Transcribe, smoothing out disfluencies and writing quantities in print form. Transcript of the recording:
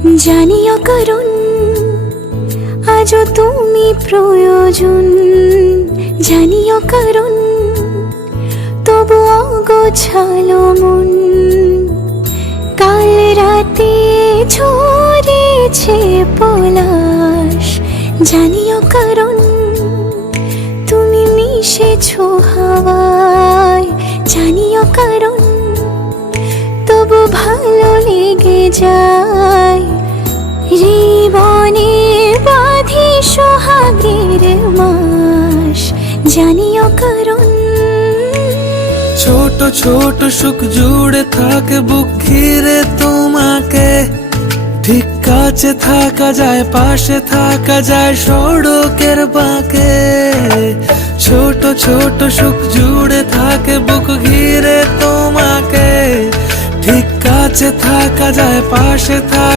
জানিও কারণ আজও তুমি প্রয়োজন, জানিও কারণ তবু অগোছালো মন। কাল রাতে ঝরেছে পলাশ, জানিও কারণ তুমি মিশেছো হাওয়ায়, জানিও কারণ তবু ভালো লেগে যায়। জীবনে বাঁধি সোহাগের মাস, জানিও কারণ ছোট ছোট সুখ জুড়ে থাকে বুক ঘিরে তোমাকে। ঠিক কাছে থাকা যায়, পাশে থাকা যায় সড়কের বাঁকে। ছোট ছোট সুখ জুড়ে থাকে বুক ঘিরে তোমাকে। ঠিক কাছে থাকা যায়, পাশে থাকা